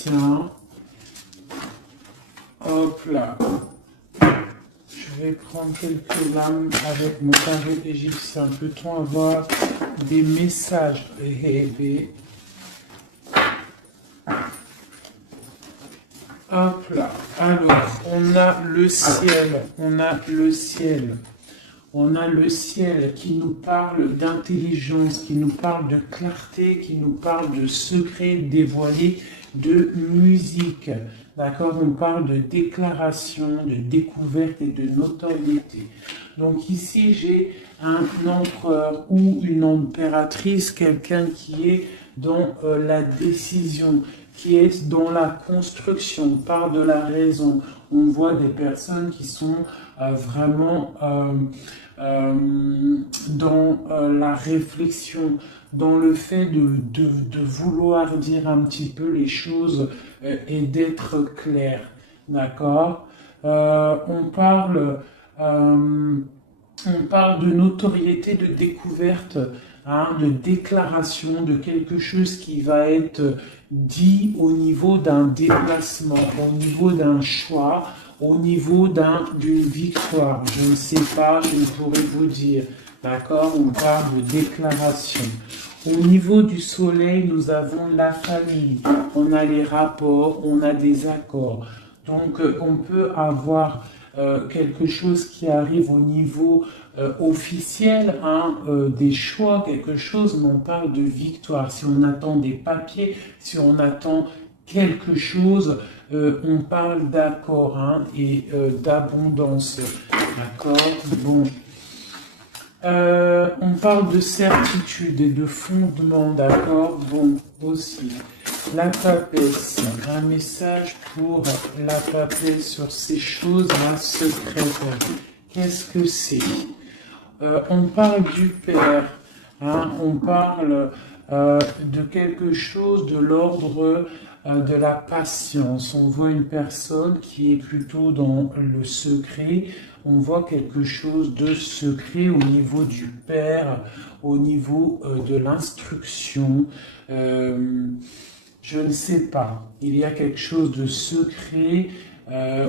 égyptien. Hop là. Je vais prendre quelques lames avec mon tarot égyptien. Peut-on avoir des messages rêvés? Hop là. Alors, on a le ciel. On a le ciel. On a le ciel qui nous parle d'intelligence, qui nous parle de clarté, qui nous parle de secrets dévoilés, de musique. D'accord? On parle de déclaration, de découverte et de notoriété. Donc ici, j'ai un empereur ou une impératrice, quelqu'un qui est dans la décision, qui est dans la construction, par de la raison. On voit des personnes qui sont vraiment dans la réflexion, dans le fait de vouloir dire un petit peu les choses et d'être clair. D'accord? On parle de notoriété, de découverte, hein, de déclaration, de quelque chose qui va être dit au niveau d'un déplacement, au niveau d'un choix, au niveau d'une victoire. Je ne sais pas, je ne pourrais vous dire. D'accord? On parle de déclaration. Au niveau du soleil, nous avons la famille, on a les rapports, on a des accords. Donc, on peut avoir quelque chose qui arrive au niveau officiel, hein, des choix, quelque chose, mais on parle de victoire. Si on attend des papiers, si on attend quelque chose, on parle d'accord, hein, et d'abondance. D'accord? Bon. On parle de certitude et de fondement, d'accord? Bon, aussi. La papesse, un message pour la papesse sur ces choses-là secrètes. Qu'est-ce que c'est? On parle du Père, hein? On parle de quelque chose de l'ordre de la patience. On voit une personne qui est plutôt dans le secret. On voit quelque chose de secret au niveau du Père, au niveau de l'instruction. Je ne sais pas. Il y a quelque chose de secret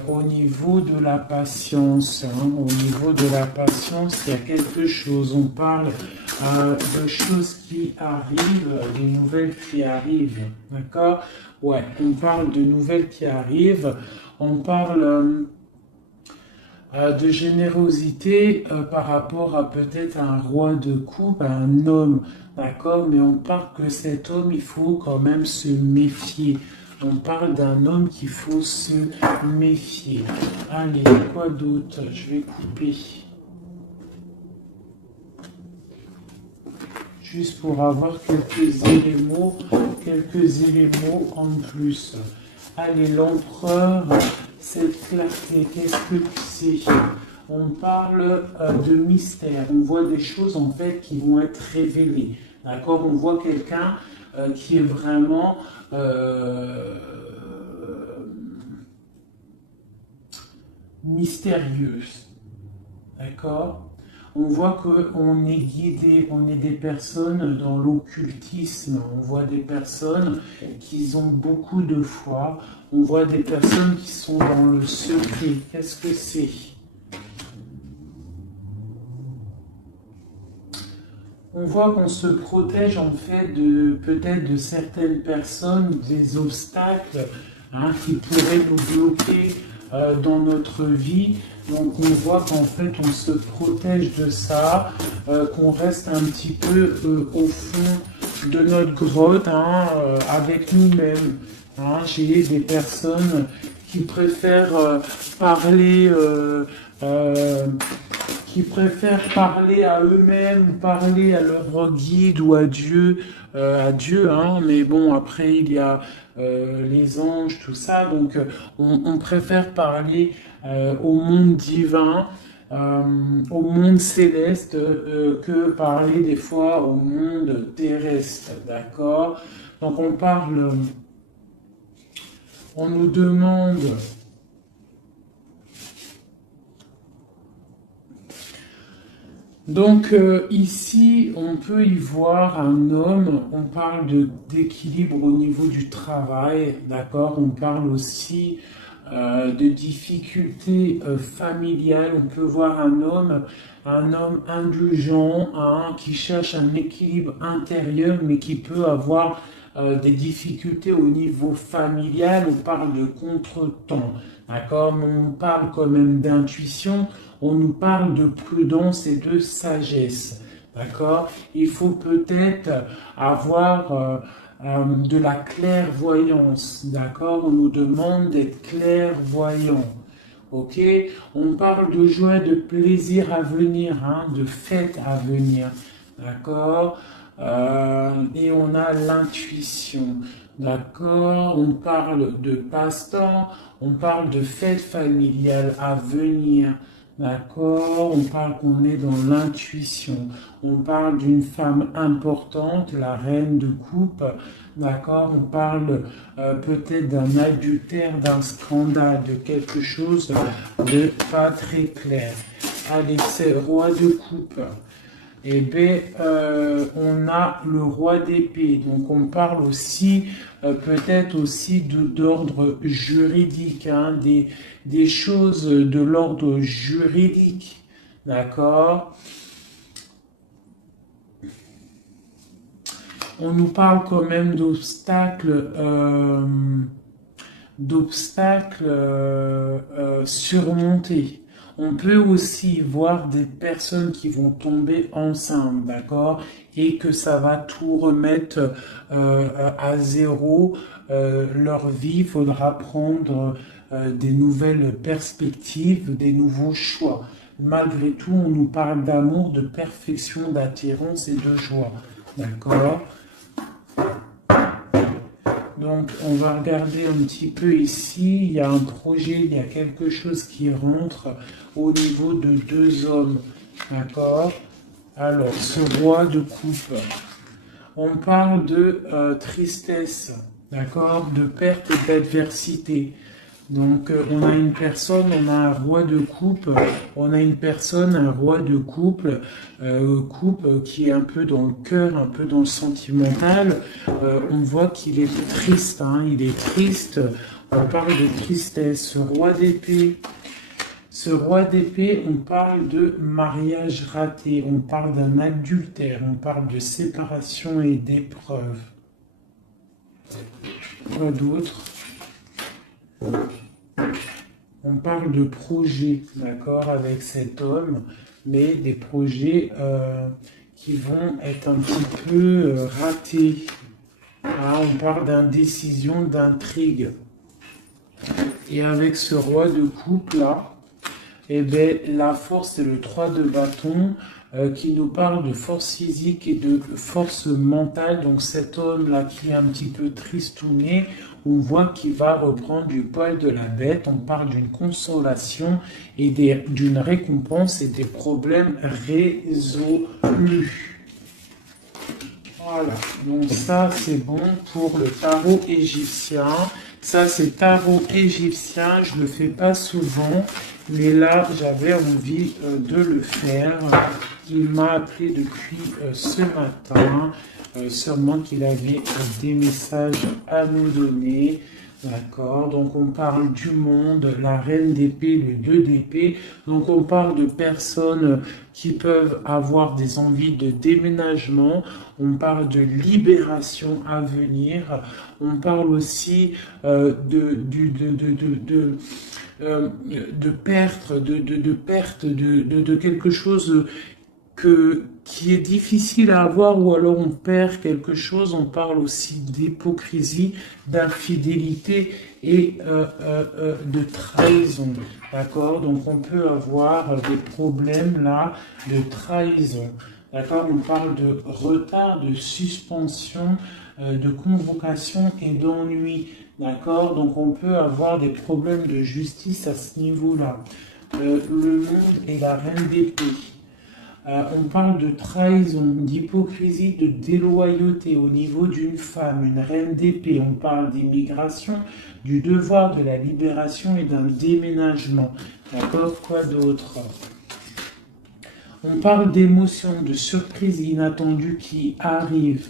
au niveau de la patience. Hein. Au niveau de la patience, il y a quelque chose. On parle de choses qui arrivent, des nouvelles qui arrivent. D'accord? Ouais, on parle de nouvelles qui arrivent. On parle de générosité par rapport à peut-être un roi de coupe, à un homme, d'accord, mais on parle que cet homme, il faut quand même se méfier. On parle d'un homme qu'il faut se méfier. Allez, quoi d'autre? Je vais couper. Juste pour avoir quelques éléments en plus. Allez, l'empereur, cette clarté, qu'est-ce que c'est? On parle de mystère, on voit des choses en fait qui vont être révélées. D'accord? On voit quelqu'un qui est vraiment mystérieuse. D'accord? On voit qu'on est guidé, on est des personnes dans l'occultisme, on voit des personnes qui ont beaucoup de foi, on voit des personnes qui sont dans le secret. Qu'est-ce que c'est? On voit qu'on se protège en fait de peut-être de certaines personnes, des obstacles, hein, qui pourraient nous bloquer dans notre vie. Donc on voit qu'en fait on se protège de ça, qu'on reste un petit peu au fond de notre grotte, hein, avec nous-mêmes. Hein. J'ai des personnes qui préfèrent parler à eux-mêmes, parler à leur guide ou à Dieu, hein, mais bon, après il y a les anges, tout ça, donc on préfère parler au monde divin, au monde céleste, que parler des fois au monde terrestre, d'accord? Donc on nous demande Donc ici, on peut y voir un homme, on parle d'équilibre au niveau du travail, d'accord? On parle aussi de difficultés familiales. On peut voir un homme indulgent, hein, qui cherche un équilibre intérieur, mais qui peut avoir des difficultés au niveau familial. On parle de contretemps, d'accord? Mais on parle quand même d'intuition. On nous parle de prudence et de sagesse, d'accord? Il faut peut-être avoir de la clairvoyance, d'accord? On nous demande d'être clairvoyant, ok? On parle de joie, de plaisir à venir, hein, de fête à venir, d'accord? Et on a l'intuition, d'accord? On parle de passe-temps, on parle de fête familiale à venir. D'accord, on parle qu'on est dans l'intuition, on parle d'une femme importante, la reine de coupe, d'accord, on parle peut-être d'un adultère, d'un scandale, de quelque chose de pas très clair. Allez, c'est roi de coupe. Eh bien, on a le roi d'épée. Donc, on parle aussi, peut-être aussi d'ordre juridique, hein, des choses de l'ordre juridique. D'accord? On nous parle quand même d'obstacles surmontés. On peut aussi voir des personnes qui vont tomber enceintes, d'accord, et que ça va tout remettre à zéro leur vie. Il faudra prendre des nouvelles perspectives, des nouveaux choix. Malgré tout, on nous parle d'amour, de perfection, d'attirance et de joie, d'accord. Donc, on va regarder un petit peu ici. Il y a un projet, il y a quelque chose qui rentre au niveau de deux hommes. D'accord? Alors, ce roi de coupe, on parle de tristesse, d'accord? De perte et d'adversité. Donc, on a une personne, on a un roi de coupe, on a une personne, un roi de couple, qui est un peu dans le cœur, un peu dans le sentimental. On voit qu'il est triste, hein, il est triste. On parle de tristesse. Ce roi d'épée, on parle de mariage raté, on parle d'un adultère, on parle de séparation et d'épreuve. Quoi d'autre? On parle de projets, d'accord, avec cet homme, mais des projets qui vont être un petit peu ratés. Ah, on parle d'indécision, d'intrigue. Et avec ce roi de coupe là, eh bien, la force, c'est le 3 de bâton qui nous parle de force physique et de force mentale. Donc cet homme-là qui est un petit peu tristouné, on voit qu'il va reprendre du poil de la bête. On parle d'une consolation et d'une récompense et des problèmes résolus. Voilà, donc ça c'est bon pour le tarot égyptien. Ça c'est tarot égyptien, je le fais pas souvent, mais là j'avais envie de le faire. Il m'a appelé depuis ce matin, sûrement qu'il avait des messages à nous donner. D'accord, donc on parle du monde, la reine d'épée, le 2 d'épée. Donc on parle de personnes qui peuvent avoir des envies de déménagement. On parle de libération à venir. On parle aussi de perte, de quelque chose qui est difficile à avoir, ou alors on perd quelque chose. On parle aussi d'hypocrisie, d'infidélité et de trahison. D'accord? Donc on peut avoir des problèmes là de trahison. D'accord? On parle de retard, de suspension, de convocation et d'ennui. D'accord? Donc on peut avoir des problèmes de justice à ce niveau-là. Le monde est la reine d'épée. On parle de trahison, d'hypocrisie, de déloyauté au niveau d'une femme, une reine d'épée. On parle d'immigration, du devoir de la libération et d'un déménagement. D'accord? Quoi d'autre? On parle d'émotions, de surprises inattendues qui arrivent.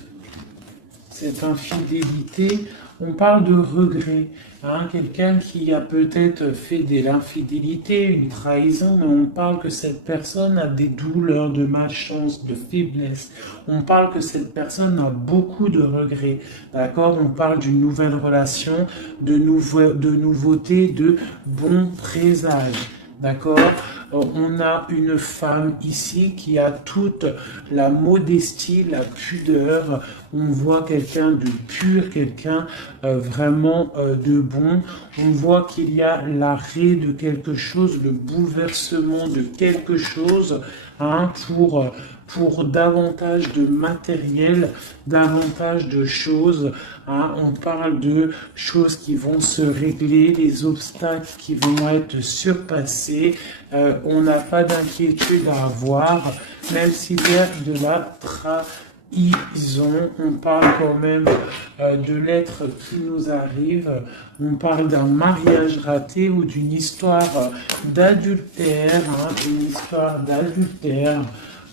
Cette infidélité, on parle de regret. Hein, quelqu'un qui a peut-être fait de l'infidélité, une trahison, mais on parle que cette personne a des douleurs, de malchance, de faiblesse. On parle que cette personne a beaucoup de regrets. D'accord? On parle d'une nouvelle relation, de nouveauté, de bons présages. D'accord? On a une femme ici qui a toute la modestie, la pudeur. On voit quelqu'un de pur, quelqu'un vraiment de bon. On voit qu'il y a l'arrêt de quelque chose, le bouleversement de quelque chose, hein, pour davantage de matériel, davantage de choses. Hein. On parle de choses qui vont se régler, des obstacles qui vont être surpassés. On n'a pas d'inquiétude à avoir, même s'il y a de la trahison. On parle quand même de l'être qui nous arrive. On parle d'un mariage raté ou d'une histoire d'adultère, hein, une histoire d'adultère.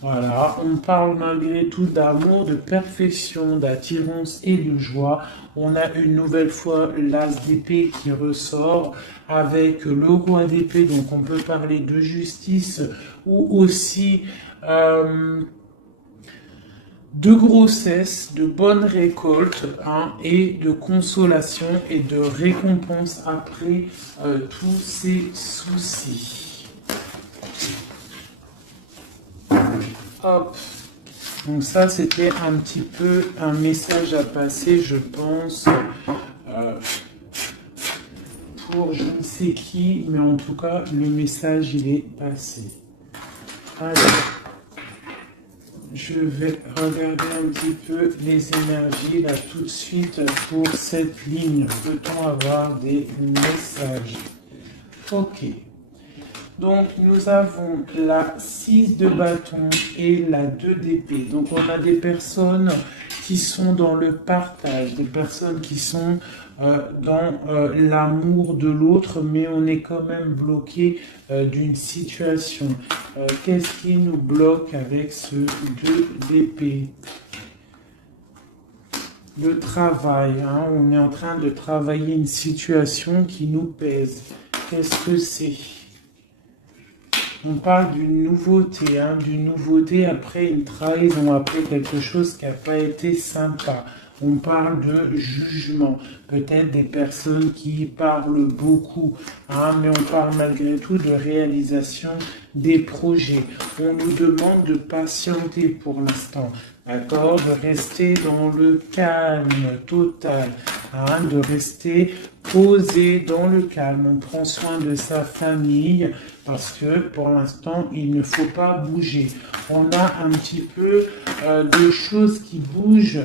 Voilà, on parle malgré tout d'amour, de perfection, d'attirance et de joie. On a une nouvelle fois l'as d'épée qui ressort avec le roi d'épée, donc on peut parler de justice ou aussi de grossesse, de bonne récolte, hein, et de consolation et de récompense après tous ces soucis. Hop. Donc ça, c'était un petit peu un message à passer, je pense, pour je ne sais qui, mais en tout cas, le message, il est passé. Alors, je vais regarder un petit peu les énergies, là, tout de suite, pour cette ligne. Peut-on avoir des messages? Ok. Donc, nous avons la 6 de bâton et la 2 d'épée. Donc, on a des personnes qui sont dans le partage, des personnes qui sont dans l'amour de l'autre, mais on est quand même bloqué d'une situation. Qu'est-ce qui nous bloque avec ce 2 d'épée? Le travail, hein, on est en train de travailler une situation qui nous pèse. Qu'est-ce que c'est? On parle d'une nouveauté, hein, d'une nouveauté après une trahison, après quelque chose qui n'a pas été sympa. On parle de jugement, peut-être des personnes qui parlent beaucoup, hein, mais on parle malgré tout de réalisation des projets. On nous demande de patienter pour l'instant, d'accord, de rester dans le calme total, hein, de rester posé dans le calme. On prend soin de sa famille parce que pour l'instant, il ne faut pas bouger. On a un petit peu de choses qui bougent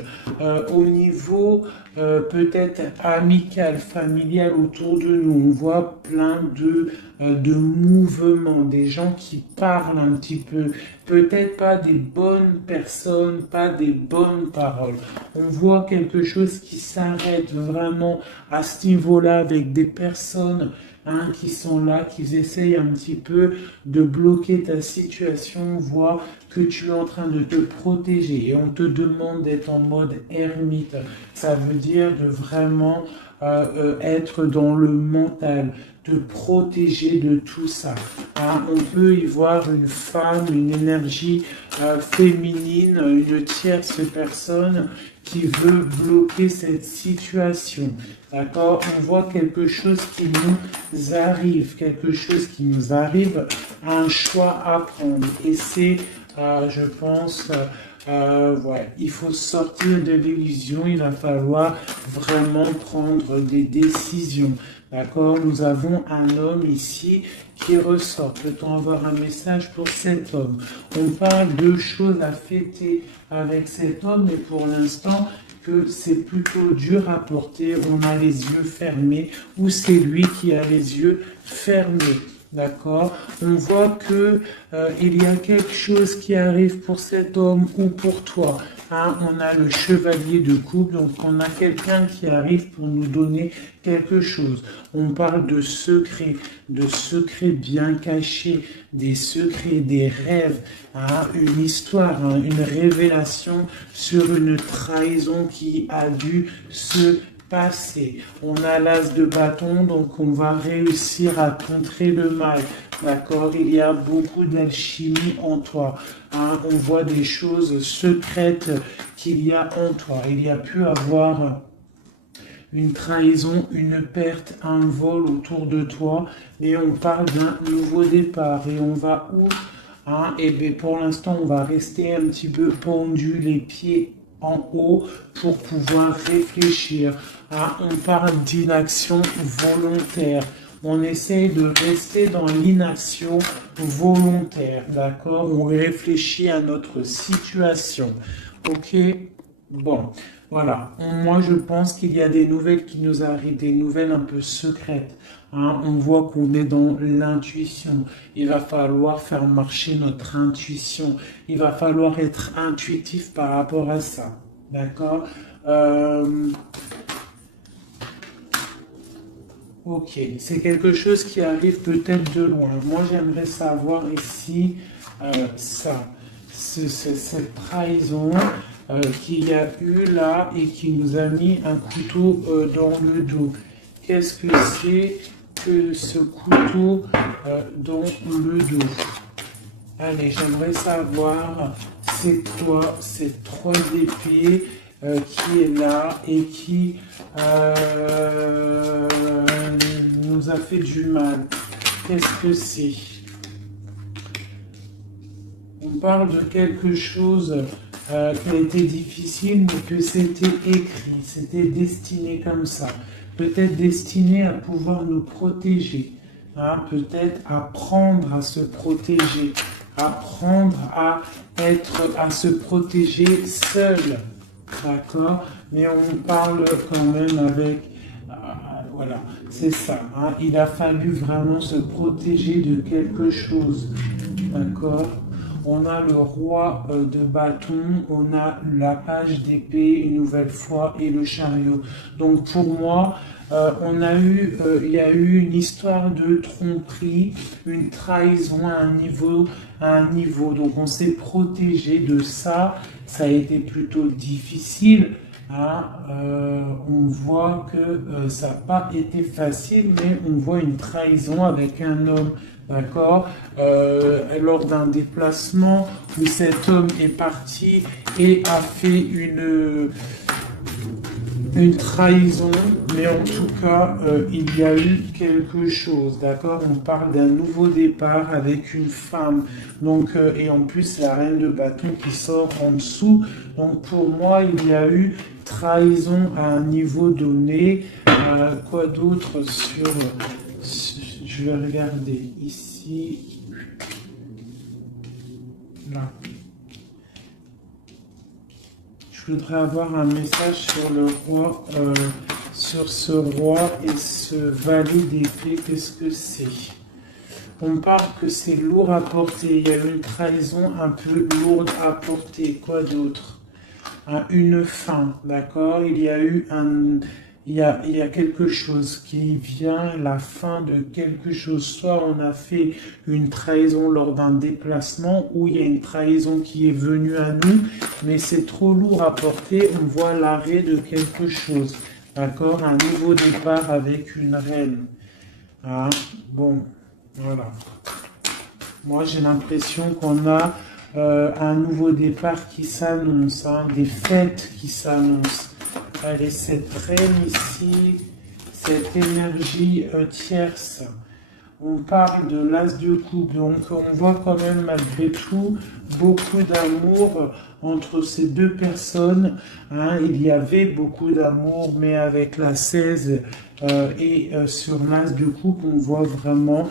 au niveau peut-être amical, familial autour de nous. On voit plein de mouvements, des gens qui parlent un petit peu, peut-être pas des bonnes personnes, pas des bonnes paroles. On voit quelque chose qui s'arrête vraiment à ce niveau-là avec des personnes, hein, qui sont là, qui essayent un petit peu de bloquer ta situation, voient que tu es en train de te protéger et on te demande d'être en mode ermite. Ça veut dire de vraiment être dans le mental, te protéger de tout ça. Hein, on peut y voir une femme, une énergie féminine, une tierce personne qui veut bloquer cette situation. D'accord? On voit quelque chose qui nous arrive, un choix à prendre. Et c'est, je pense, ouais, il faut sortir de l'illusion, il va falloir vraiment prendre des décisions. D'accord? Nous avons un homme ici qui ressort. Peut-on avoir un message pour cet homme? On parle de choses à fêter avec cet homme, mais pour l'instant, que c'est plutôt dur à porter. On a les yeux fermés ou c'est lui qui a les yeux fermés. D'accord? On voit que il y a quelque chose qui arrive pour cet homme ou pour toi. Hein, on a le chevalier de coupe, donc on a quelqu'un qui arrive pour nous donner quelque chose. On parle de secrets bien cachés, des secrets, des rêves, hein, une histoire, hein, une révélation sur une trahison qui a dû se passer. On a l'as de bâton, donc on va réussir à contrer le mal. D'accord? Il y a beaucoup d'alchimie en toi. Hein? On voit des choses secrètes qu'il y a en toi. Il y a pu avoir une trahison, une perte, un vol autour de toi. Et on parle d'un nouveau départ. Et on va où? Hein? Et bien pour l'instant, on va rester un petit peu pendu, les pieds en haut pour pouvoir réfléchir. Hein? On parle d'inaction volontaire. On essaye de rester dans l'inaction volontaire, d'accord? On réfléchit à notre situation, ok? Bon, voilà. Moi, je pense qu'il y a des nouvelles qui nous arrivent, des nouvelles un peu secrètes. Hein? On voit qu'on est dans l'intuition. Il va falloir faire marcher notre intuition. Il va falloir être intuitif par rapport à ça, d'accord? Ok, c'est quelque chose qui arrive peut-être de loin. Moi, j'aimerais savoir ici cette trahison qu'il y a eu là et qui nous a mis un couteau dans le dos. Qu'est-ce que c'est que ce couteau dans le dos? Allez, j'aimerais savoir, c'est quoi cette 3 épées qui est là et qui nous a fait du mal. Qu'est-ce que c'est? On parle de quelque chose qui a été difficile, mais que c'était écrit, c'était destiné comme ça. Peut-être destiné à pouvoir nous protéger, hein, peut-être apprendre à se protéger, apprendre à se protéger seul. D'accord? Mais on parle quand même avec... voilà, c'est ça. Hein? Il a fallu vraiment se protéger de quelque chose. D'accord? On a le roi de bâton, on a la page d'épée une nouvelle fois et le chariot. Donc pour moi, il y a eu une histoire de tromperie, une trahison à un niveau. Donc on s'est protégé de ça. Ça a été plutôt difficile. Hein. On voit que ça n'a pas été facile, mais on voit une trahison avec un homme. D'accord, lors d'un déplacement où cet homme est parti et a fait une trahison, mais en tout cas, il y a eu quelque chose, d'accord? On parle d'un nouveau départ avec une femme, donc, et en plus la reine de bâton qui sort en dessous. Donc pour moi, il y a eu trahison à un niveau donné. Quoi d'autre je vais regarder ici, là. Je voudrais avoir un message sur le roi, sur ce roi et ce valet d'épée. Qu'est-ce que c'est? On parle que c'est lourd à porter. Il y a une trahison un peu lourde à porter. Quoi d'autre? Une fin, d'accord? Il y a eu il y a quelque chose qui vient, la fin de quelque chose. Soit on a fait une trahison lors d'un déplacement, ou il y a une trahison qui est venue à nous, mais c'est trop lourd à porter, on voit l'arrêt de quelque chose. D'accord? Un nouveau départ avec une reine. Hein? Bon, voilà. Moi, j'ai l'impression qu'on a un nouveau départ qui s'annonce, hein, des fêtes qui s'annoncent. Allez, cette reine ici, cette énergie tierce. On parle de l'as de coupe, donc on voit quand même malgré tout beaucoup d'amour entre ces deux personnes. Hein. Il y avait beaucoup d'amour, mais avec la 16 et sur l'as de coupe, on voit vraiment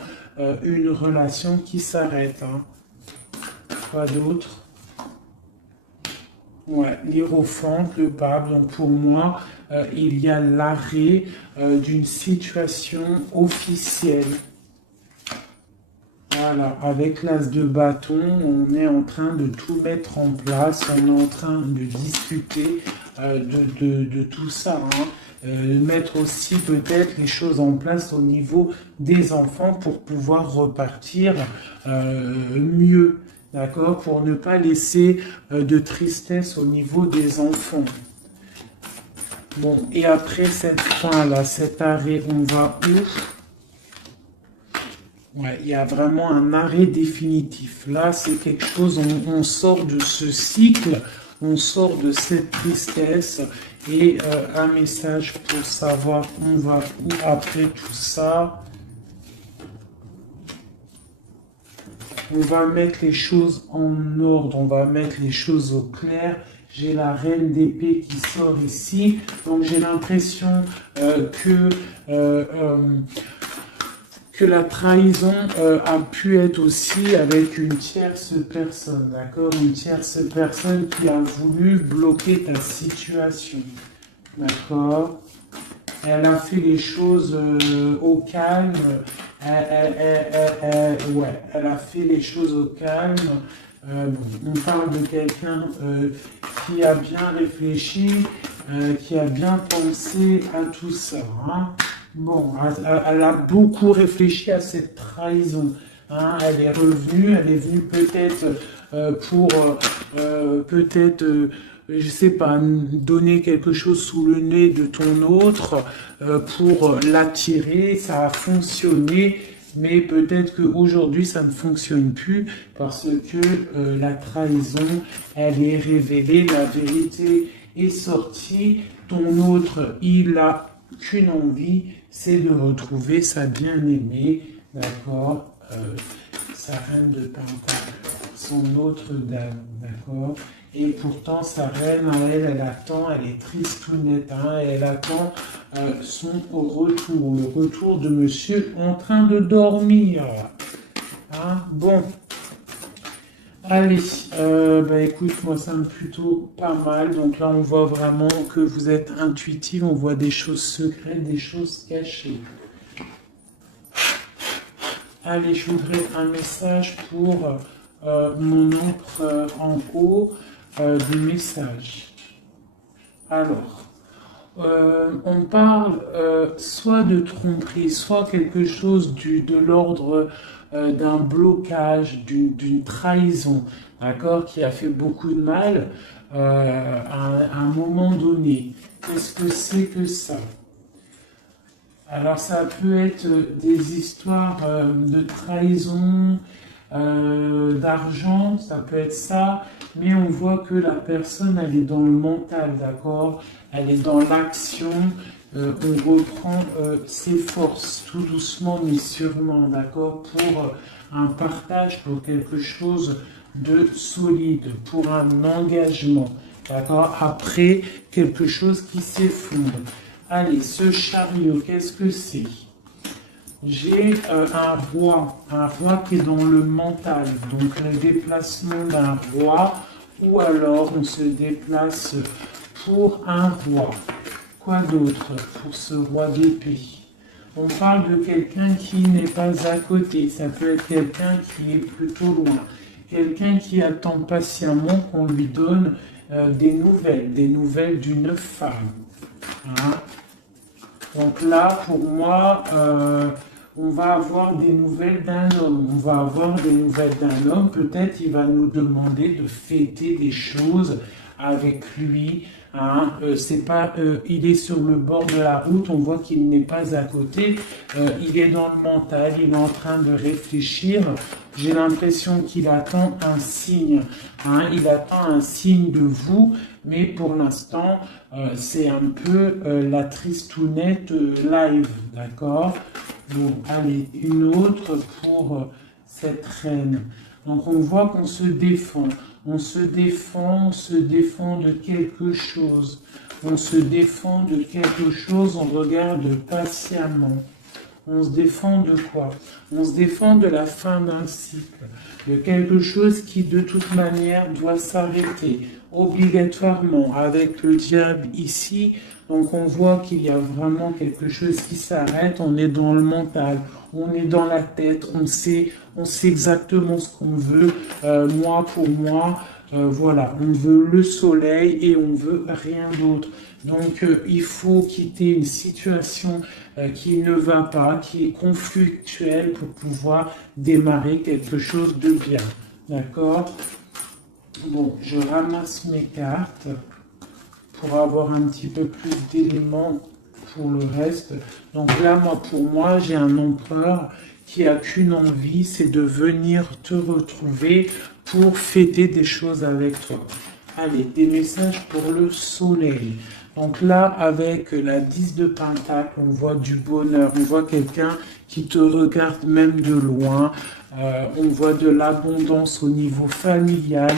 une relation qui s'arrête. Hein. Quoi d'autre? Ouais, l'hiérophant, le pape. Donc pour moi, il y a l'arrêt d'une situation officielle. Voilà, avec l'as de bâton, on est en train de tout mettre en place, on est en train de discuter de tout ça, hein. Mettre aussi peut-être les choses en place au niveau des enfants pour pouvoir repartir mieux, d'accord, pour ne pas laisser de tristesse au niveau des enfants. Bon, et après cette fin-là, cet arrêt, on va où? Ouais, il y a vraiment un arrêt définitif. Là, c'est quelque chose, on sort de ce cycle, on sort de cette tristesse et un message pour savoir on va où après tout ça. On va mettre les choses en ordre, on va mettre les choses au clair. J'ai la reine d'épée qui sort ici, donc j'ai l'impression que la trahison a pu être aussi avec une tierce personne, d'accord? Une tierce personne qui a voulu bloquer ta situation, d'accord? Elle a fait les choses au calme, ouais, elle a fait les choses au calme. On parle de quelqu'un qui a bien réfléchi, qui a bien pensé à tout ça, hein? Bon, elle a beaucoup réfléchi à cette trahison, hein. Elle est venue peut-être pour peut-être, je sais pas, donner quelque chose sous le nez de ton autre pour l'attirer. Ça a fonctionné, mais peut-être qu'aujourd'hui ça ne fonctionne plus parce que la trahison, elle est révélée, la vérité est sortie. Ton autre, il a qu'une envie, c'est de retrouver sa bien-aimée, d'accord, sa reine de Pentacle, son autre dame, d'accord. Et pourtant, sa reine, elle attend, elle est tristounette, hein, elle attend son retour, le retour de monsieur en train de dormir. Hein, bon. Allez, écoute, moi ça me plutôt pas mal. Donc là, on voit vraiment que vous êtes intuitive, on voit des choses secrètes, des choses cachées. Allez, je voudrais un message pour mon ombre en haut des messages. Alors, on parle soit de tromperie, soit quelque chose de l'ordre d'un blocage, d'une trahison, d'accord, qui a fait beaucoup de mal à un moment donné. Qu'est-ce que c'est que ça? Alors ça peut être des histoires de trahison, d'argent, ça peut être ça, mais on voit que la personne, elle est dans le mental, d'accord? Elle est dans l'action, on reprend ses forces, tout doucement mais sûrement, d'accord? Pour un partage, pour quelque chose de solide, pour un engagement, d'accord? Après, quelque chose qui s'effondre. Allez, ce chariot, qu'est-ce que c'est? J'ai un roi qui est dans le mental, donc le déplacement d'un roi, ou alors on se déplace pour un roi. Quoi d'autre pour ce roi d'épée? On parle de quelqu'un qui n'est pas à côté, ça peut être quelqu'un qui est plutôt loin, quelqu'un qui attend patiemment qu'on lui donne des nouvelles d'une femme. Hein? Donc là, pour moi, on va avoir des nouvelles d'un homme. On va avoir des nouvelles d'un homme. Peut-être il va nous demander de fêter des choses avec lui. Hein. C'est pas, il est sur le bord de la route, on voit qu'il n'est pas à côté. Il est dans le mental, il est en train de réfléchir. J'ai l'impression qu'il attend un signe. Hein. Il attend un signe de vous, mais pour l'instant, c'est un peu la tristounette live, d'accord? Bon, allez, une autre pour cette reine. Donc on voit qu'on se défend. On se défend de quelque chose. On se défend de quelque chose, on regarde patiemment. On se défend de quoi? On se défend de la fin d'un cycle, de quelque chose qui de toute manière doit s'arrêter, obligatoirement, avec le diable ici. Donc on voit qu'il y a vraiment quelque chose qui s'arrête, on est dans le mental, on est dans la tête, on sait exactement ce qu'on veut, moi pour moi, voilà, on veut le soleil et on veut rien d'autre. Donc il faut quitter une situation qui ne va pas, qui est conflictuelle pour pouvoir démarrer quelque chose de bien. D'accord? Bon, je ramasse mes cartes pour avoir un petit peu plus d'éléments pour le reste. Donc là, pour moi, j'ai un empereur qui a qu'une envie, c'est de venir te retrouver pour fêter des choses avec toi. Allez, des messages pour le soleil. Donc là, avec la 10 de Pentacle, on voit du bonheur, on voit quelqu'un qui te regarde même de loin, on voit de l'abondance au niveau familial,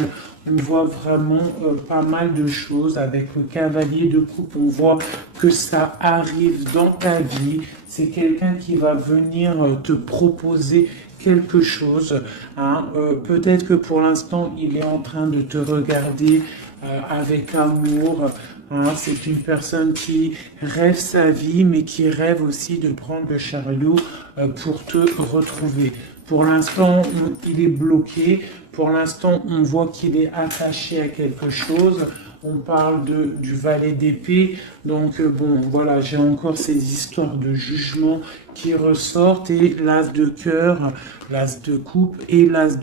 on voit vraiment pas mal de choses. Avec le cavalier de coupe, on voit que ça arrive dans ta vie. C'est quelqu'un qui va venir te proposer quelque chose. Hein. Peut-être que pour l'instant, il est en train de te regarder avec amour. Hein. C'est une personne qui rêve sa vie, mais qui rêve aussi de prendre le chariot pour te retrouver. Pour l'instant, il est bloqué. Pour l'instant, on voit qu'il est attaché à quelque chose. On parle du valet d'épée. Donc, bon, voilà, j'ai encore ces histoires de jugement qui ressortent. Et l'as de cœur, l'as de coupe et l'as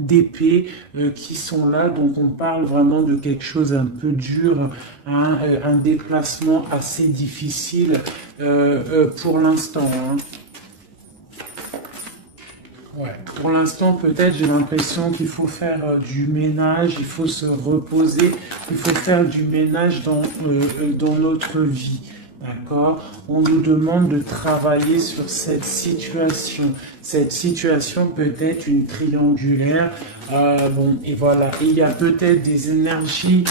d'épée qui sont là. Donc, on parle vraiment de quelque chose un peu dur, hein, un déplacement assez difficile pour l'instant. Hein. Ouais. Pour l'instant, peut-être, j'ai l'impression qu'il faut faire du ménage, il faut se reposer, il faut faire du ménage dans notre vie. D'accord? On nous demande de travailler sur cette situation. Cette situation peut être une triangulaire. Bon, et voilà. Il y a peut-être des énergies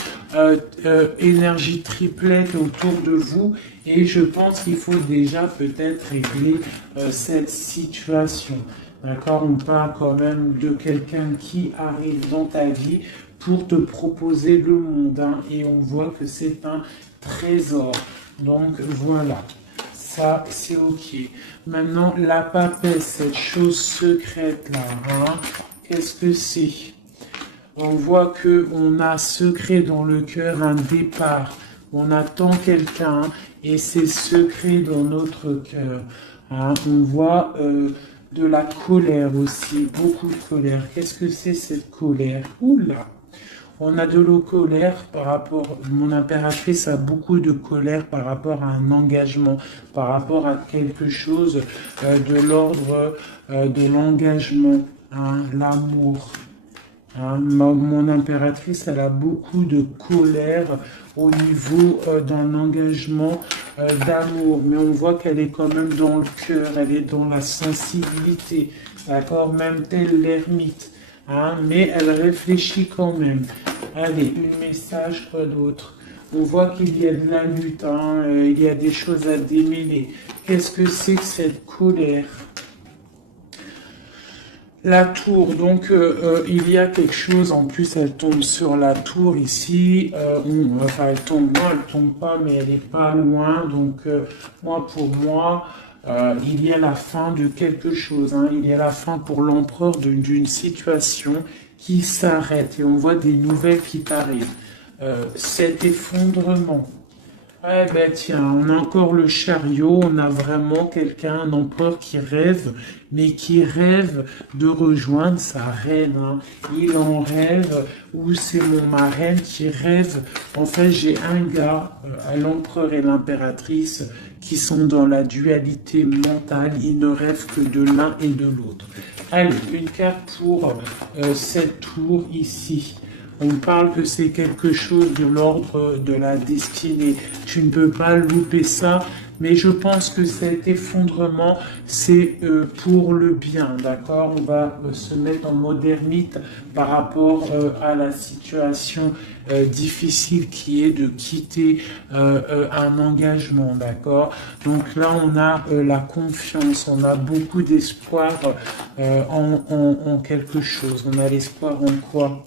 triplettes autour de vous. Et je pense qu'il faut déjà peut-être régler cette situation. D'accord, on parle quand même de quelqu'un qui arrive dans ta vie pour te proposer le monde. Hein, et on voit que c'est un trésor. Donc voilà, ça c'est ok. Maintenant, la papesse, cette chose secrète là, hein, qu'est-ce que c'est? On voit qu'on a secret dans le cœur un départ. On attend quelqu'un et c'est secret dans notre cœur. Hein, on voit... de la colère aussi, beaucoup de colère. Qu'est-ce que c'est cette colère? Oula! On a de la colère par rapport, mon impératrice a beaucoup de colère par rapport à un engagement, par rapport à quelque chose de l'ordre de l'engagement, hein, l'amour. Hein, mon impératrice, elle a beaucoup de colère au niveau d'un engagement d'amour, mais on voit qu'elle est quand même dans le cœur, elle est dans la sensibilité, d'accord, même tel l'ermite, hein, mais elle réfléchit quand même. Allez, un message, quoi d'autre? On voit qu'il y a de la lutte, hein, il y a des choses à démêler. Qu'est-ce que c'est que cette colère? La tour, donc il y a quelque chose, en plus elle tombe sur la tour ici, enfin elle tombe, non elle tombe pas, mais elle est pas loin, donc moi pour moi, il y a la fin de quelque chose, hein, il y a la fin pour l'empereur d'une situation qui s'arrête, et on voit des nouvelles qui arrivent. Cet effondrement. Eh ben tiens, on a encore le chariot, on a vraiment quelqu'un, un empereur qui rêve, mais qui rêve de rejoindre sa reine. Hein. Il en rêve, ou c'est mon marraine qui rêve. En fait, j'ai un gars, l'empereur et l'impératrice, qui sont dans la dualité mentale. Ils ne rêvent que de l'un et de l'autre. Allez, une carte pour cette tour ici. On parle que c'est quelque chose de l'ordre de la destinée. Tu ne peux pas louper ça, mais je pense que cet effondrement, c'est pour le bien, d'accord? On va se mettre en mode ermite par rapport à la situation difficile qui est de quitter un engagement, d'accord? Donc là, on a la confiance, on a beaucoup d'espoir en quelque chose. On a l'espoir en quoi?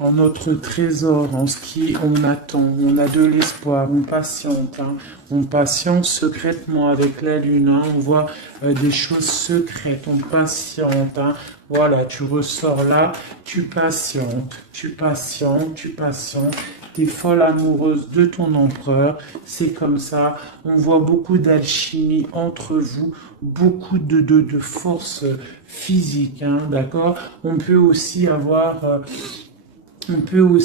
en notre trésor, en ce qui on attend. On a de l'espoir, on patiente. Hein. On patiente secrètement avec la lune. Hein. On voit des choses secrètes. On patiente. Hein. Voilà, tu ressors là, tu patientes, tu patientes, tu patientes. T'es folle amoureuse de ton empereur, c'est comme ça. On voit beaucoup d'alchimie entre vous, beaucoup de force physique, hein, d'accord? On peut aussi avoir, on peut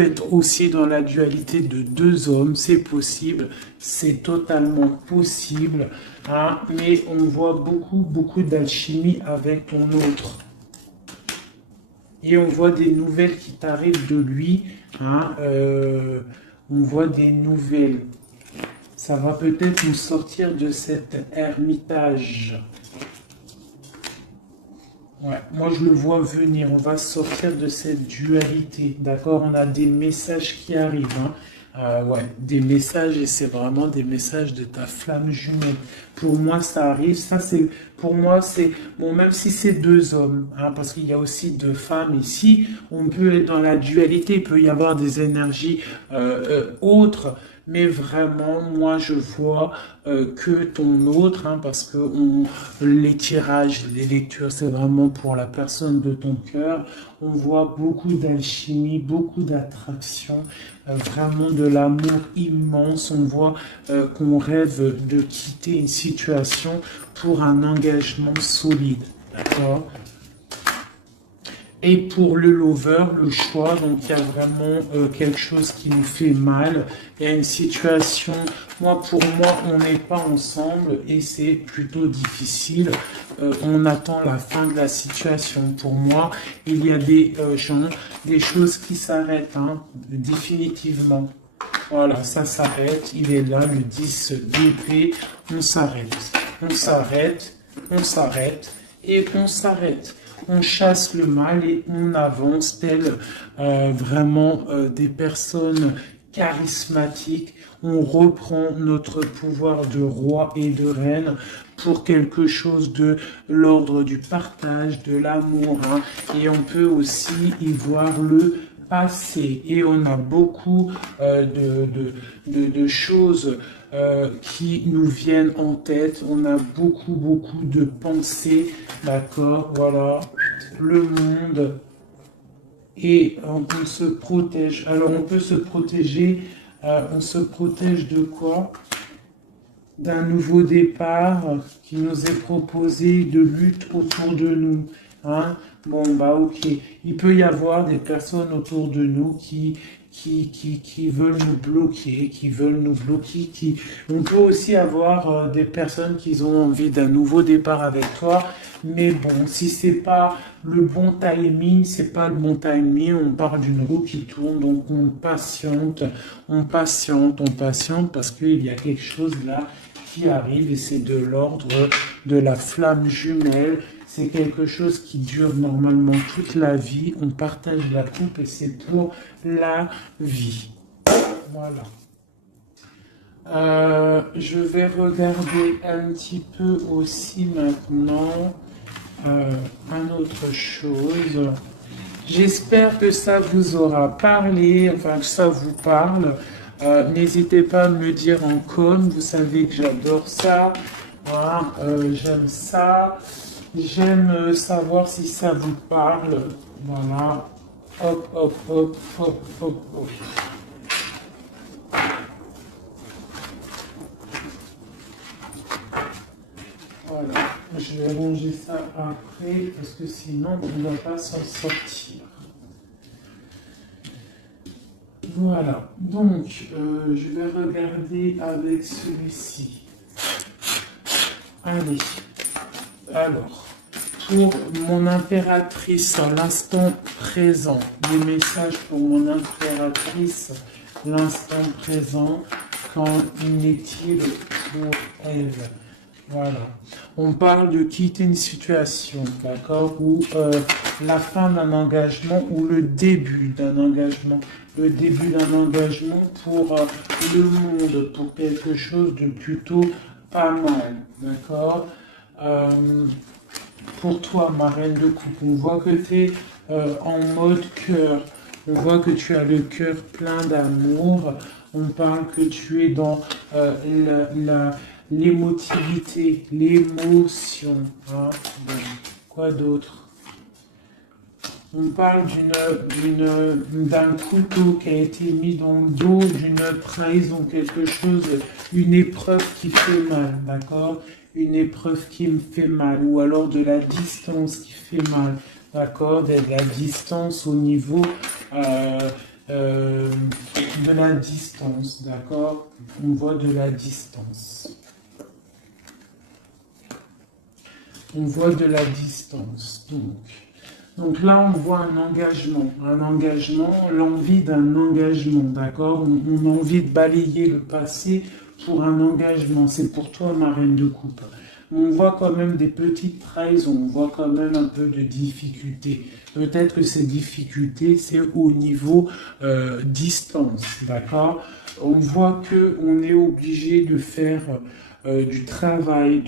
être aussi dans la dualité de deux hommes, c'est possible, c'est totalement possible, hein, mais on voit beaucoup d'alchimie avec ton autre. Et on voit des nouvelles qui t'arrivent de lui. Hein, on voit des nouvelles. Ça va peut-être nous sortir de cet ermitage. Ouais, moi je le vois venir. On va sortir de cette dualité. D'accord? On a des messages qui arrivent. Hein. Ouais, des messages et c'est vraiment des messages de ta flamme jumelle. Pour moi, ça arrive. Ça, c'est pour moi, c'est bon, même si c'est deux hommes, hein, parce qu'il y a aussi deux femmes ici. On peut être dans la dualité. Il peut y avoir des énergies autres. Mais vraiment, moi, je vois que ton autre, hein, parce que les tirages, les lectures, c'est vraiment pour la personne de ton cœur. On voit beaucoup d'alchimie, beaucoup d'attraction, vraiment de l'amour immense. On voit qu'on rêve de quitter une situation pour un engagement solide. D'accord ? Et pour le lover, le choix, donc il y a vraiment quelque chose qui nous fait mal. Il y a une situation, pour moi, on n'est pas ensemble et c'est plutôt difficile. On attend la fin de la situation. Pour moi, il y a des gens, des choses qui s'arrêtent, hein, définitivement. Voilà, ça s'arrête. Il est là, le 10 d'épée. On s'arrête. On s'arrête. On s'arrête. Et on s'arrête. On chasse le mal et on avance tel vraiment des personnes charismatiques. On reprend notre pouvoir de roi et de reine pour quelque chose de l'ordre du partage, de l'amour. Hein. Et on peut aussi y voir le passé. Et on a beaucoup de choses qui nous viennent en tête. On a beaucoup de pensées, d'accord, voilà, le monde, et on peut se protéger. Alors on peut se protéger, on se protège de quoi? D'un nouveau départ qui nous est proposé, de lutte autour de nous. Hein? Bon, ok. Il peut y avoir des personnes autour de nous qui veulent nous bloquer, On peut aussi avoir des personnes qui ont envie d'un nouveau départ avec toi. Mais bon, si c'est pas le bon timing, on parle d'une roue qui tourne, donc on patiente parce qu'il y a quelque chose là qui arrive et c'est de l'ordre de la flamme jumelle. C'est quelque chose qui dure normalement toute la vie. On partage la coupe et c'est pour la vie. Voilà. Je vais regarder un petit peu aussi maintenant une autre chose. J'espère que ça vous aura parlé, enfin que ça vous parle. N'hésitez pas à me le dire en com, vous savez que j'adore ça. Voilà, j'aime ça. J'aime savoir si ça vous parle. Voilà. Hop. Voilà. Je vais ranger ça après parce que sinon on ne va pas s'en sortir. Voilà. Donc, je vais regarder avec celui-ci. Allez. Alors, pour mon impératrice à l'instant présent, des messages pour mon impératrice, l'instant présent, qu'en est-il pour elle? Voilà. On parle de quitter une situation, d'accord, ou la fin d'un engagement ou le début d'un engagement. Le début d'un engagement pour le monde, pour quelque chose de plutôt pas mal, d'accord. Pour toi, ma reine de coupe, on voit que tu es en mode cœur. On voit que tu as le cœur plein d'amour. On parle que tu es dans l'émotivité, l'émotion. Hein. Bon. Quoi d'autre? On parle d'un couteau qui a été mis dans le dos, d'une trahison, quelque chose, une épreuve qui fait mal, d'accord? Une épreuve qui me fait mal, ou alors de la distance qui fait mal, d'accord? De la distance au niveau de la distance, d'accord? On voit de la distance. On voit de la distance, donc là, on voit un engagement, l'envie d'un engagement, d'accord? On a envie de balayer le passé pour un engagement. C'est pour toi, ma reine de coupe. On voit quand même des petites trahisons, on voit quand même un peu de difficultés. Peut-être que ces difficultés, c'est au niveau distance, d'accord? On voit qu'on est obligé de faire du travail,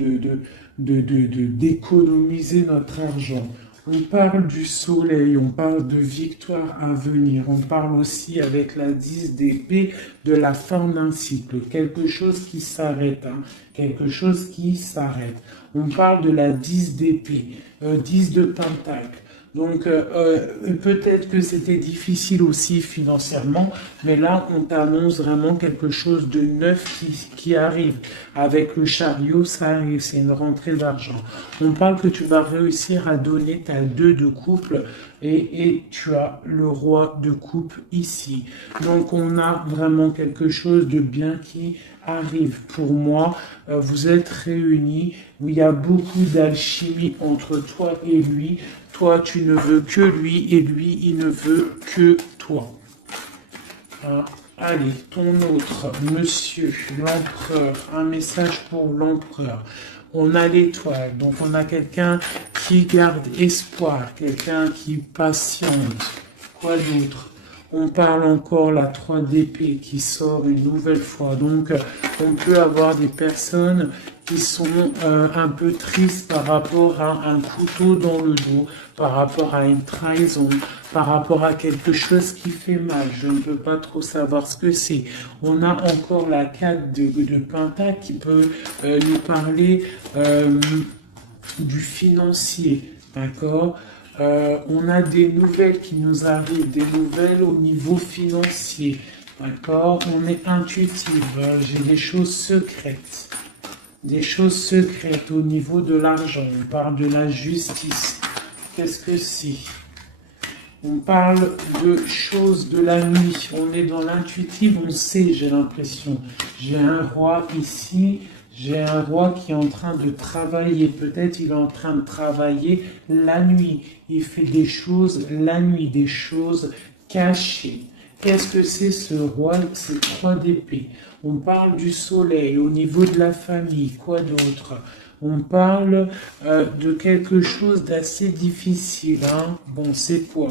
d'économiser notre argent. On parle du soleil, on parle de victoire à venir, on parle aussi avec la 10 d'épée de la fin d'un cycle, quelque chose qui s'arrête, hein, quelque chose qui s'arrête. On parle de la 10 d'épée, 10 de pentacle. Donc peut-être que c'était difficile aussi financièrement, mais là on t'annonce vraiment quelque chose de neuf qui arrive. Avec le chariot, ça arrive, c'est une rentrée d'argent. On parle que tu vas réussir à donner ta 2 de couple et tu as le roi de coupe ici. Donc on a vraiment quelque chose de bien qui arrive. Pour moi, vous êtes réunis, où il y a beaucoup d'alchimie entre toi et lui. Toi, tu ne veux que lui et lui, il ne veut que toi. Hein? Allez, ton autre, monsieur, l'empereur, un message pour l'empereur. On a l'étoile, donc on a quelqu'un qui garde espoir, quelqu'un qui patiente. Quoi d'autre? On parle encore la 3 d'épée qui sort une nouvelle fois. Donc, on peut avoir des personnes qui sont un peu tristes par rapport à un couteau dans le dos, par rapport à une trahison, par rapport à quelque chose qui fait mal. Je ne peux pas trop savoir ce que c'est. On a encore la 4 de pentacle qui peut nous parler du financier, d'accord? On a des nouvelles qui nous arrivent, des nouvelles au niveau financier, d'accord? On est intuitif, j'ai des choses secrètes. Des choses secrètes au niveau de l'argent. On parle de la justice. Qu'est-ce que c'est? On parle de choses de la nuit. On est dans l'intuitif, on sait, j'ai l'impression. J'ai un roi ici. J'ai un roi qui est en train de travailler. Peut-être il est en train de travailler la nuit. Il fait des choses la nuit, des choses cachées. Qu'est-ce que c'est ce roi? C'est 3 d'épée. On parle du soleil au niveau de la famille. Quoi d'autre? On parle de quelque chose d'assez difficile. Hein? Bon, c'est quoi?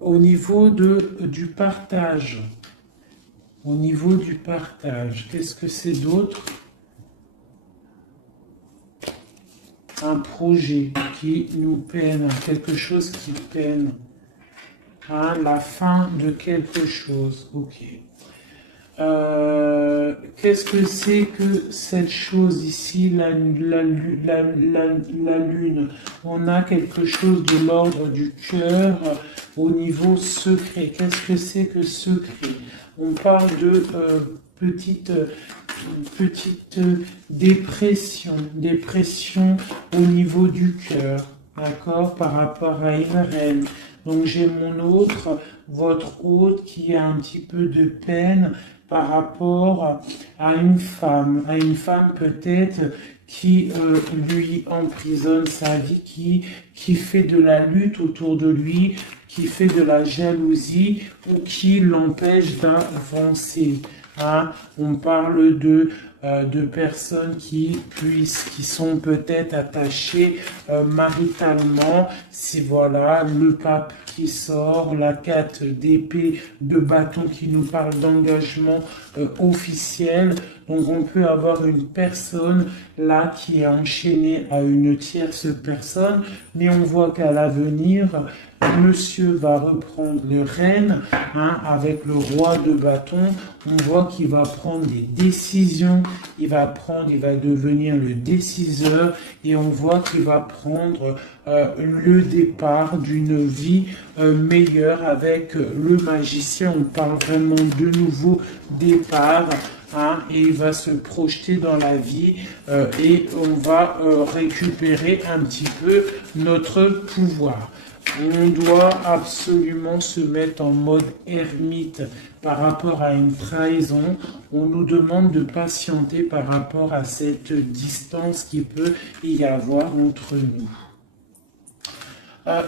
Au niveau du partage. Au niveau du partage, qu'est-ce que c'est d'autre? Un projet qui nous peine, quelque chose qui peine. Hein, la fin de quelque chose. Ok. Qu'est-ce que c'est que cette chose ici, la lune? On a quelque chose de l'ordre du cœur au niveau secret. Qu'est-ce que c'est que secret? On parle de petite dépression au niveau du cœur, d'accord, par rapport à une reine. Donc j'ai mon autre, votre hôte, qui a un petit peu de peine par rapport à une femme peut-être qui lui emprisonne sa vie, qui fait de la lutte autour de lui, qui fait de la jalousie ou qui l'empêche d'avancer. Hein? On parle de personnes qui sont peut-être attachées maritalement. Si voilà, le pape qui sort, la 4 d'épée de bâton qui nous parle d'engagement officiel. Donc on peut avoir une personne là qui est enchaînée à une tierce personne, mais on voit qu'à l'avenir, monsieur va reprendre le règne avec le roi de bâton. On voit qu'il va prendre des décisions, il va devenir le déciseur et on voit qu'il va prendre le départ d'une vie meilleure avec le magicien. On parle vraiment de nouveau départ. Et il va se projeter dans la vie et on va récupérer un petit peu notre pouvoir. On doit absolument se mettre en mode ermite par rapport à une trahison. On nous demande de patienter par rapport à cette distance qui peut y avoir entre nous.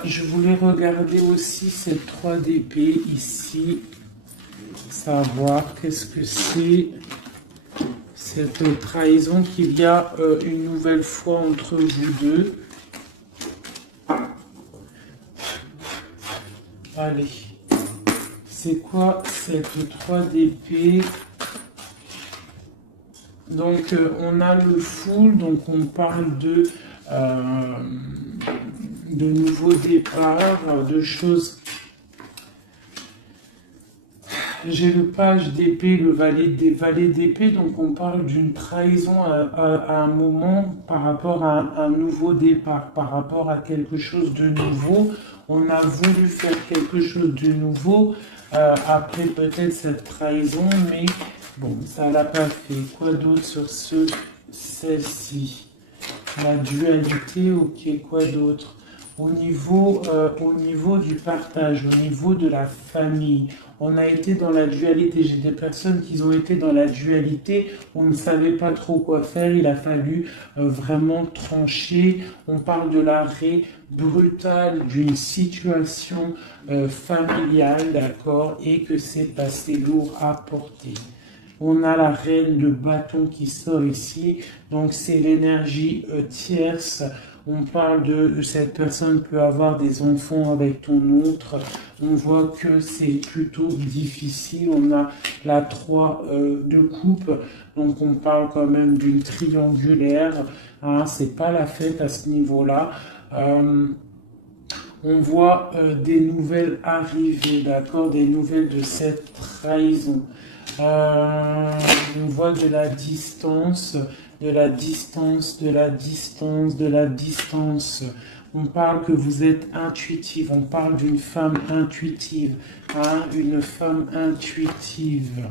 Je voulais regarder aussi cette 3 d'épée ici, savoir qu'est-ce que c'est cette trahison qu'il y a une nouvelle fois entre vous deux. Allez, c'est quoi cette 3 d'épée? Donc on a le full, donc on parle de nouveaux départs, de choses. J'ai le page d'épée, le valet d'épée, donc on parle d'une trahison à un moment par rapport à un nouveau départ, par rapport à quelque chose de nouveau. On a voulu faire quelque chose de nouveau après peut-être cette trahison, mais bon, ça l'a pas fait. Quoi d'autre sur celle-ci? La dualité, ok, quoi d'autre? Au niveau du partage, au niveau de la famille, on a été dans la dualité. J'ai des personnes qui ont été dans la dualité, on ne savait pas trop quoi faire, il a fallu vraiment trancher. On parle de l'arrêt brutal d'une situation familiale, d'accord, et que c'est assez lourd à porter. On a la reine de bâton qui sort ici, donc c'est l'énergie tierce. On parle de cette personne peut avoir des enfants avec ton autre. On voit que c'est plutôt difficile. On a la 3 de coupe, donc on parle quand même d'une triangulaire. C'est pas la fête à ce niveau-là. On voit des nouvelles arriver, d'accord, des nouvelles de cette trahison. On voit de la distance, de la distance, de la distance, de la distance. On parle que vous êtes intuitive, on parle d'une femme intuitive, une femme intuitive.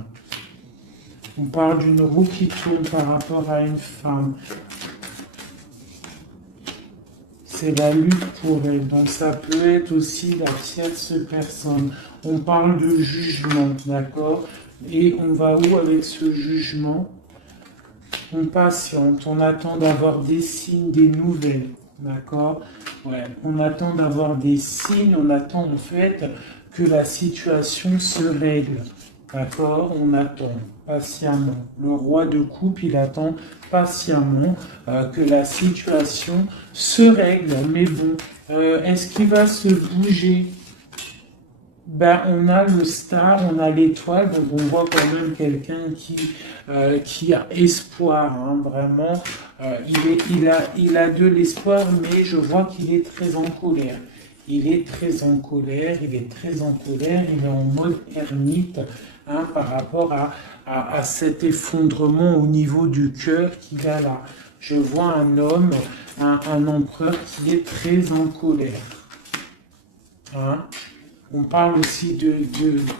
On parle d'une roue qui tourne par rapport à une femme. C'est la lutte pour elle, donc ça peut être aussi la tierce personne. On parle de jugement, d'accord? Et on va où avec ce jugement? On patiente, on attend d'avoir des signes, des nouvelles, d'accord? Ouais, on attend d'avoir des signes, on attend en fait que la situation se règle, d'accord? On attend patiemment. Le roi de coupe, il attend patiemment que la situation se règle. Mais bon, est-ce qu'il va se bouger? Ben, on a le star, on a l'étoile, donc on voit quand même quelqu'un qui a espoir, vraiment. Il a de l'espoir, mais je vois qu'il est très en colère. Il est très en colère, il est très en colère, il est en mode ermite par rapport à cet effondrement au niveau du cœur qu'il a là. Je vois un homme, un empereur qui est très en colère. On parle aussi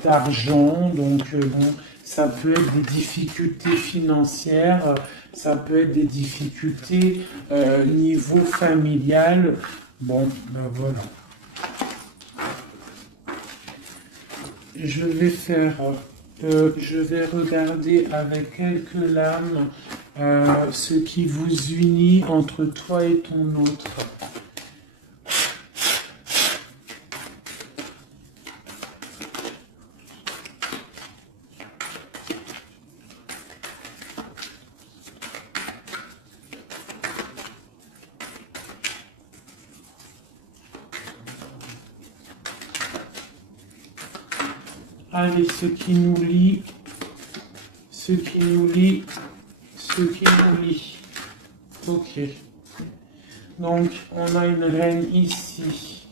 d'argent, donc bon, ça peut être des difficultés financières, ça peut être des difficultés niveau familial. Bon, ben voilà. Je vais regarder avec quelques lames ce qui vous unit entre toi et ton autre. Allez, ce qui nous lie, ce qui nous lie. Ok. Donc, on a une reine ici.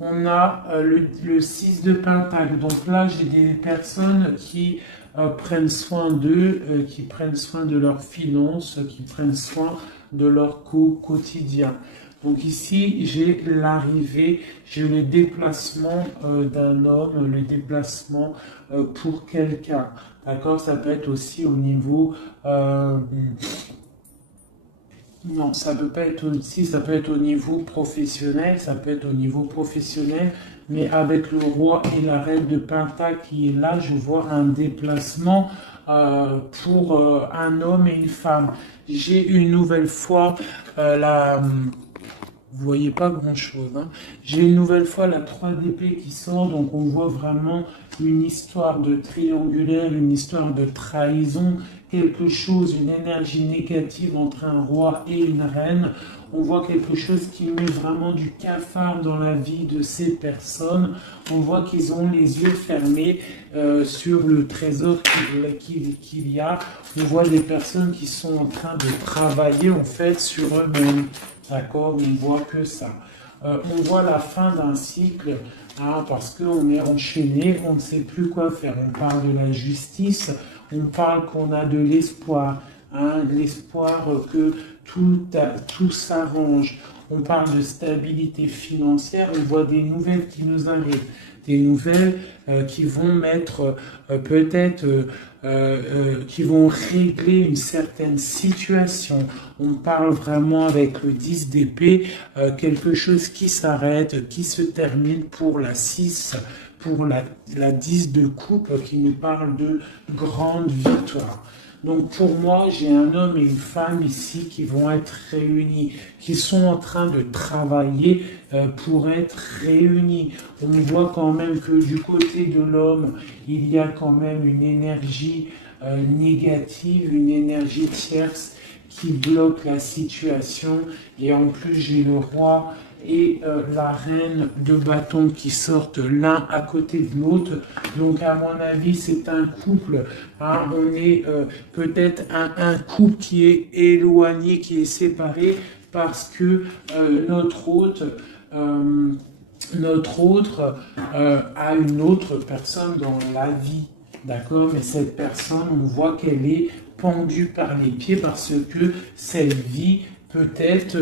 On a le 6 de Pentacle. Donc là, j'ai des personnes qui prennent soin d'eux, qui prennent soin de leurs finances, qui prennent soin de leur quotidien. Donc ici, j'ai l'arrivée, j'ai le déplacement d'un homme, le déplacement pour quelqu'un. D'accord? Ça peut être aussi au niveau... non, ça peut pas être aussi, ça peut être au niveau professionnel, ça peut être au niveau professionnel, mais avec le roi et la reine de Pentacle qui est là, je vois un déplacement pour un homme et une femme. J'ai une nouvelle fois vous voyez pas grand-chose, hein. J'ai une nouvelle fois la 3 d'épée qui sort, donc on voit vraiment une histoire de triangulaire, une histoire de trahison, quelque chose, une énergie négative entre un roi et une reine. On voit quelque chose qui met vraiment du cafard dans la vie de ces personnes. On voit qu'ils ont les yeux fermés sur le trésor qu'il y a. On voit des personnes qui sont en train de travailler en fait sur eux-mêmes. D'accord, on ne voit que ça. On voit la fin d'un cycle, hein, parce qu'on est enchaîné, on ne sait plus quoi faire. On parle de la justice, on parle qu'on a de l'espoir, hein, l'espoir que tout s'arrange. On parle de stabilité financière, on voit des nouvelles qui nous arrivent, des nouvelles qui vont mettre peut-être, qui vont régler une certaine situation. On parle vraiment avec le 10 d'épée, quelque chose qui s'arrête, qui se termine pour la 6, pour la 10 de coupe qui nous parle de grande victoire. Donc pour moi, j'ai un homme et une femme ici qui vont être réunis, qui sont en train de travailler pour être réunis. On voit quand même que du côté de l'homme, il y a quand même une énergie négative, une énergie tierce qui bloque la situation. Et en plus, j'ai le roi et la reine de bâton qui sortent l'un à côté de l'autre. Donc à mon avis, c'est un couple, hein, on est peut-être un couple qui est éloigné, qui est séparé parce que notre hôte a une autre personne dans la vie. D'accord? Mais cette personne, on voit qu'elle est pendue par les pieds parce que cette vie peut-être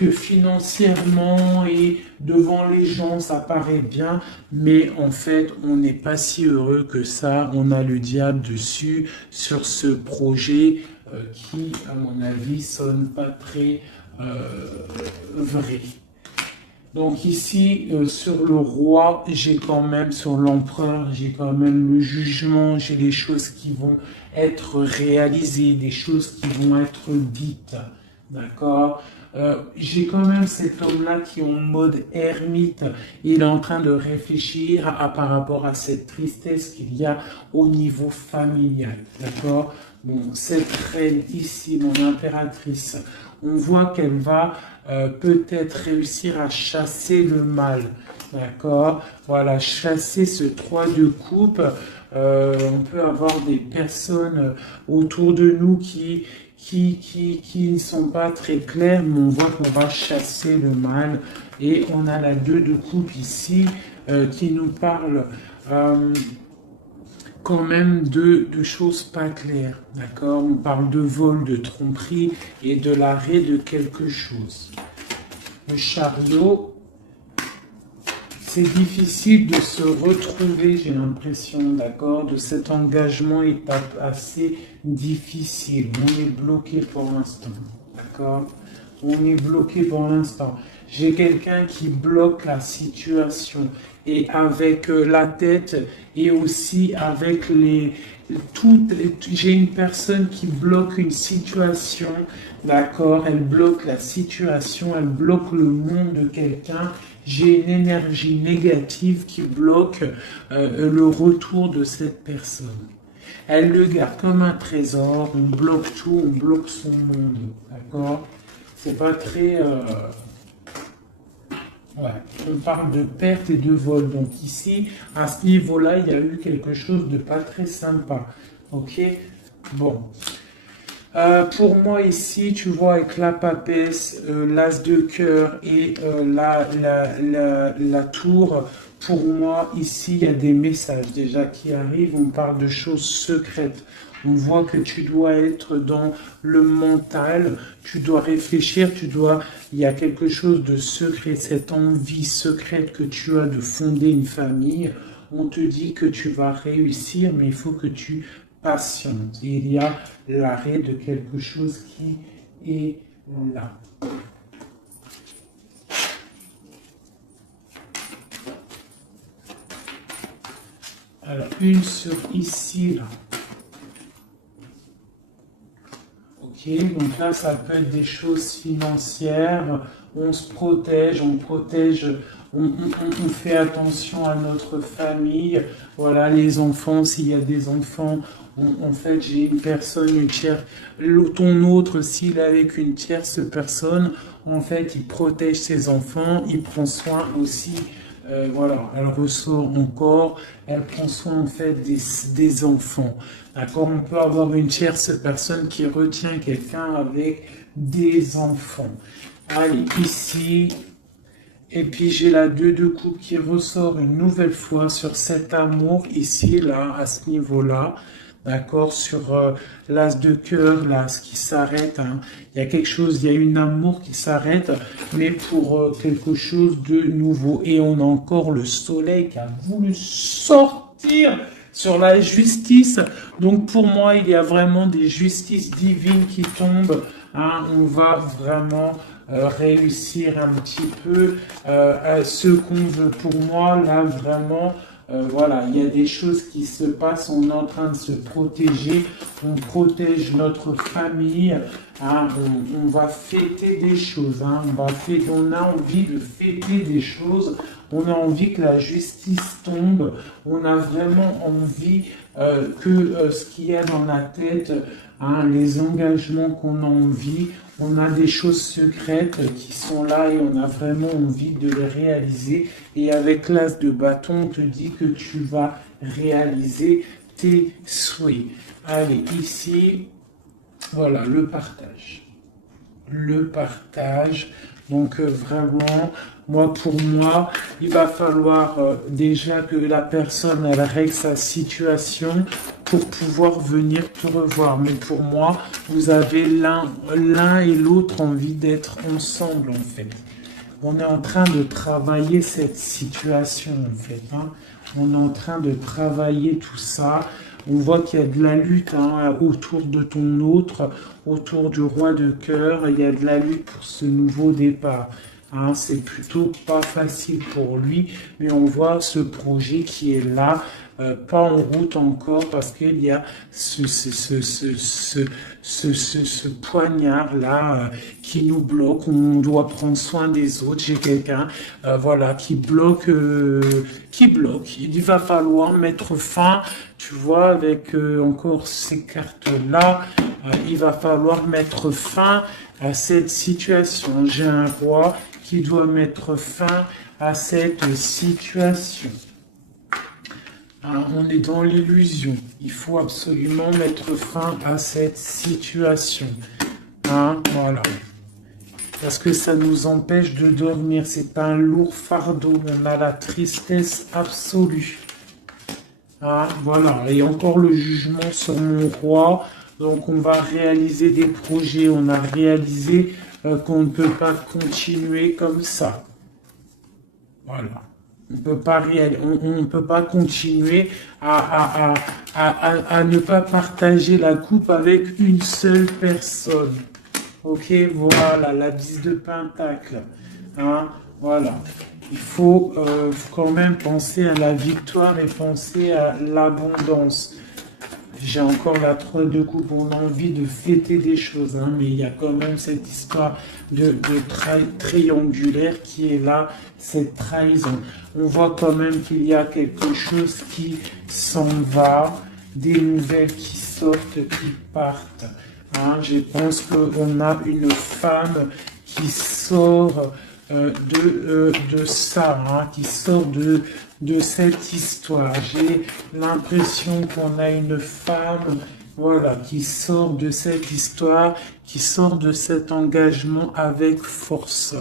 que financièrement et devant les gens, ça paraît bien, mais en fait, on n'est pas si heureux que ça. On a le diable dessus sur ce projet qui, à mon avis, sonne pas très vrai. Donc ici, sur le roi, j'ai quand même, sur l'empereur, j'ai quand même le jugement, j'ai les choses qui vont être réalisées, des choses qui vont être dites. D'accord? J'ai quand même cet homme-là qui est en mode ermite. Il est en train de réfléchir par rapport à cette tristesse qu'il y a au niveau familial. D'accord? Bon, cette reine ici, mon impératrice, on voit qu'elle va peut-être réussir à chasser le mal. D'accord? Voilà, chasser ce 3 de coupe. On peut avoir des personnes autour de nous qui ne sont pas très claires, mais on voit qu'on va chasser le mal. Et on a la 2 de coupe ici qui nous parle quand même de choses pas claires, d'accord? On parle de vol, de tromperie et de l'arrêt de quelque chose. Le chariot, c'est difficile de se retrouver, j'ai l'impression, d'accord? De cet engagement est assez difficile. On est bloqué pour l'instant, d'accord? On est bloqué pour l'instant. J'ai quelqu'un qui bloque la situation et avec la tête et aussi avec j'ai une personne qui bloque une situation, d'accord? Elle bloque la situation, elle bloque le monde de quelqu'un. J'ai une énergie négative qui bloque le retour de cette personne. Elle le garde comme un trésor, on bloque tout, on bloque son monde, d'accord? C'est pas très... Ouais. On parle de perte et de vol. Donc ici, à ce niveau-là, il y a eu quelque chose de pas très sympa. Ok? Bon. Pour moi ici, tu vois, avec la papesse, l'as de cœur et la tour, pour moi ici, il y a des messages déjà qui arrivent. On parle de choses secrètes. On voit que tu dois être dans le mental, tu dois réfléchir, il y a quelque chose de secret, cette envie secrète que tu as de fonder une famille. On te dit que tu vas réussir, mais il faut que tu patientes. Il y a l'arrêt de quelque chose qui est là. Alors, une sur ici, là. Ok, donc là, ça peut être des choses financières. On se protège, on fait attention à notre famille. Voilà, les enfants, s'il y a des enfants, en fait, j'ai une personne, une tierce, ton autre, s'il est avec une tierce personne, en fait, il protège ses enfants, il prend soin aussi. Voilà, elle ressort encore, elle prend soin en fait des enfants. D'accord, on peut avoir une tierce personne qui retient quelqu'un avec des enfants. Allez, ici, et puis j'ai la 2 de coupe qui ressort une nouvelle fois sur cet amour ici, là, à ce niveau-là. D'accord, sur l'as de cœur, là, ce qui s'arrête. Hein. Il y a quelque chose, il y a une amour qui s'arrête, mais pour quelque chose de nouveau. Et on a encore le soleil qui a voulu sortir sur la justice. Donc pour moi, il y a vraiment des justices divines qui tombent. Hein. On va vraiment réussir un petit peu ce qu'on veut. Pour moi, là, vraiment, voilà, il y a des choses qui se passent, on est en train de se protéger, on protège notre famille, hein, on va fêter des choses, hein, on a envie de fêter des choses, on a envie que la justice tombe, on a vraiment envie que ce qu'il y a dans la tête, hein, les engagements qu'on a envie, on a des choses secrètes qui sont là et on a vraiment envie de les réaliser. Et avec l'as de bâton, on te dit que tu vas réaliser tes souhaits. Allez, ici, voilà, le partage. Le partage. Donc vraiment, pour moi, il va falloir déjà que la personne elle règle sa situation pour pouvoir venir te revoir. Mais pour moi, vous avez l'un et l'autre envie d'être ensemble en fait. On est en train de travailler cette situation en fait. Hein. On est en train de travailler tout ça. On voit qu'il y a de la lutte hein, autour de ton autre, autour du roi de cœur. Il y a de la lutte pour ce nouveau départ. Hein, c'est plutôt pas facile pour lui, mais on voit ce projet qui est là, pas en route encore, parce qu'il y a ce poignard-là qui nous bloque. On doit prendre soin des autres. J'ai quelqu'un voilà, qui bloque, Il va falloir mettre fin, tu vois, avec encore ces cartes-là, il va falloir mettre fin à cette situation. J'ai un roi qui doit mettre fin à cette situation. Alors, on est dans l'illusion. Il faut absolument mettre fin à cette situation. Hein, voilà. Parce que ça nous empêche de dormir. C'est pas un lourd fardeau. On a la tristesse absolue. Hein, voilà. Et encore le jugement sur mon roi. Donc on va réaliser des projets. On a réalisé qu'on ne peut pas continuer comme ça. Voilà. On ne peut pas continuer à ne pas partager la coupe avec une seule personne. Ok, voilà, la 10 de pentacle. Hein, voilà. Il faut quand même penser à la victoire et penser à l'abondance. J'ai encore la 3 de coupe, on a envie de fêter des choses, hein, mais il y a quand même cette histoire de triangulaire qui est là, cette trahison. On voit quand même qu'il y a quelque chose qui s'en va, des nouvelles qui sortent, qui partent. Hein, je pense qu'on a une femme qui sort de ça, hein, qui sort de cette histoire. J'ai l'impression qu'on a une femme Voilà, qui sort de cette histoire, qui sort de cet engagement avec force.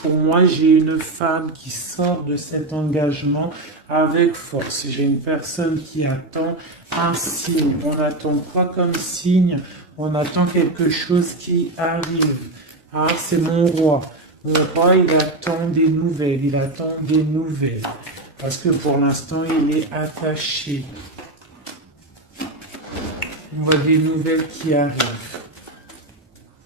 Pour moi, j'ai une femme qui sort de cet engagement avec force. J'ai une personne qui attend un signe. On n'attend pas comme signe, on attend quelque chose qui arrive. Ah, c'est mon roi. Mon roi, il attend des nouvelles, il attend des nouvelles. Parce que pour l'instant, il est attaché. On voit des nouvelles qui arrivent.